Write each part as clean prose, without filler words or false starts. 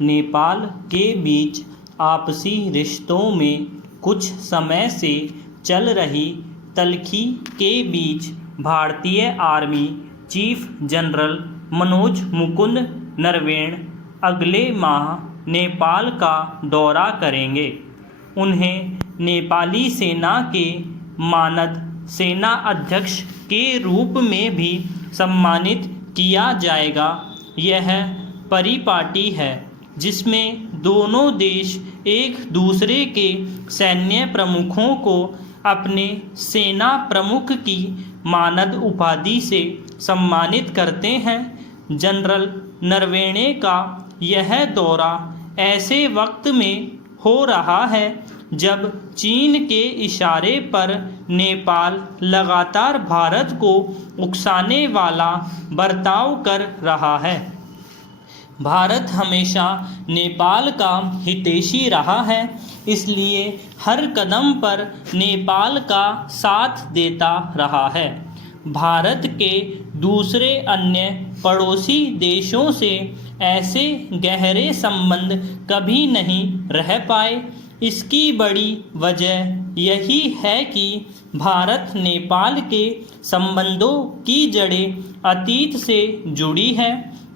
नेपाल के बीच आपसी रिश्तों में कुछ समय से चल रही तल्खी के बीच भारतीय army chief general Manoj Mukund Naravane अगले माह नेपाल का दौरा करेंगे। उन्हें नेपाली सेना के मानद सेना अध्यक्ष के रूप में भी सम्मानित किया जाएगा। यह परिपाटी है जिसमें दोनों देश एक दूसरे के सैन्य प्रमुखों को अपने सेना प्रमुख की मानद उपाधि से सम्मानित करते हैं। जनरल नरवणे का यह दौरा ऐसे वक्त में हो रहा है जब चीन के इशारे पर नेपाल लगातार भारत को उकसाने वाला बर्ताव कर रहा है। भारत हमेशा नेपाल का हितैषी रहा है, इसलिए हर कदम पर नेपाल का साथ देता रहा है। भारत के दूसरे अन्य पड़ोसी देशों से ऐसे गहरे संबंध कभी नहीं रह पाए। इसकी बड़ी वजह यही है कि भारत नेपाल के संबंधों की जड़ें अतीत से जुड़ी हैं।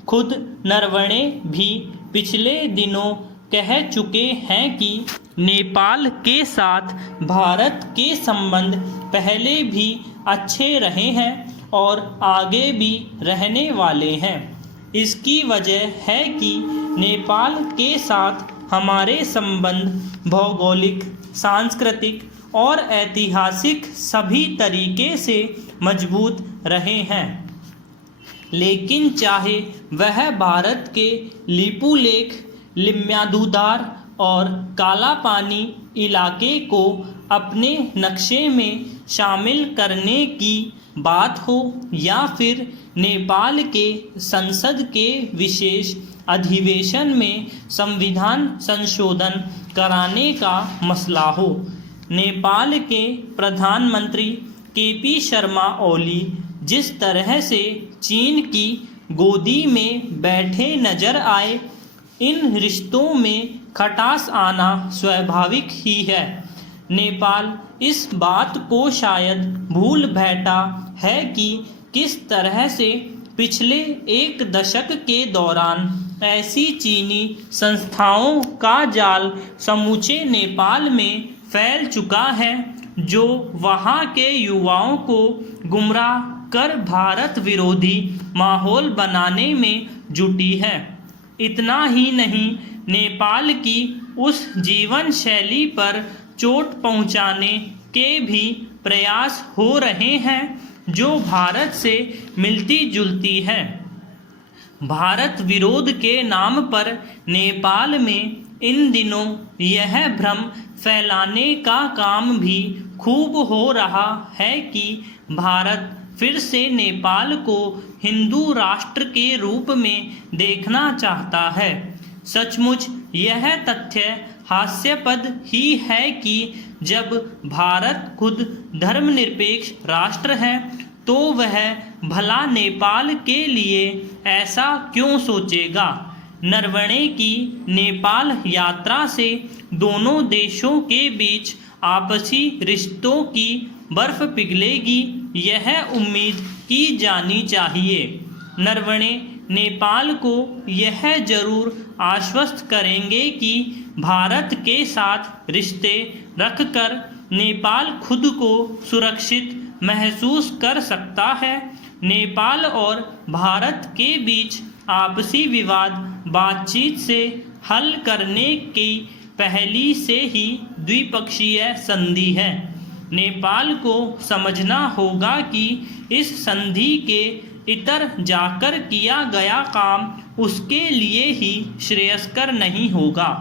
खुद नरवणे भी पिछले दिनों कह चुके हैं कि नेपाल के साथ भारत के संबंध पहले भी अच्छे रहे हैं और आगे भी रहने वाले हैं। इसकी वजह है कि नेपाल के साथ हमारे संबंध भौगोलिक, सांस्कृतिक और ऐतिहासिक सभी तरीके से मजबूत रहे हैं। लेकिन चाहे वह भारत के लिपुलेख, लिम्यादुदार और कालापानी इलाके को अपने नक्शे में शामिल करने की बात हो या फिर नेपाल के संसद के विशेष अधिवेशन में संविधान संशोधन कराने का मसला हो। नेपाल के प्रधानमंत्री केपी शर्मा ओली जिस तरह से चीन की गोदी में बैठे नजर आए, इन रिश्तों में खटास आना स्वाभाविक ही है। नेपाल इस बात को शायद भूल बैठा है कि किस तरह से पिछले एक दशक के दौरान ऐसी चीनी संस्थाओं का जाल समूचे नेपाल में फैल चुका है जो वहां के युवाओं को गुमराह कर भारत विरोधी माहौल बनाने में जुटी है। इतना ही नहीं, नेपाल की उस जीवन शैली पर चोट पहुंचाने के भी प्रयास हो रहे हैं जो भारत से मिलती जुलती है। भारत विरोध के नाम पर नेपाल में इन दिनों यह भ्रम फैलाने का काम भी खूब हो रहा है कि भारत फिर से नेपाल को हिंदू राष्ट्र के रूप में देखना चाहता है। सचमुच यह तथ्य हास्यास्पद ही है कि जब भारत खुद धर्मनिरपेक्ष राष्ट्र है तो वह भला नेपाल के लिए ऐसा क्यों सोचेगा। नरवणे की नेपाल यात्रा से दोनों देशों के बीच आपसी रिश्तों की बर्फ पिघलेगी, यह उम्मीद की जानी चाहिए। नरवणे नेपाल को यह जरूर आश्वस्त करेंगे कि भारत के साथ रिश्ते रखकर नेपाल खुद को सुरक्षित महसूस कर सकता है। नेपाल और भारत के बीच आपसी विवाद बातचीत से हल करने की पहली से ही द्विपक्षीय संधि है। नेपाल को समझना होगा कि इस संधि के इतर जाकर किया गया काम उसके लिए ही श्रेयस्कर नहीं होगा।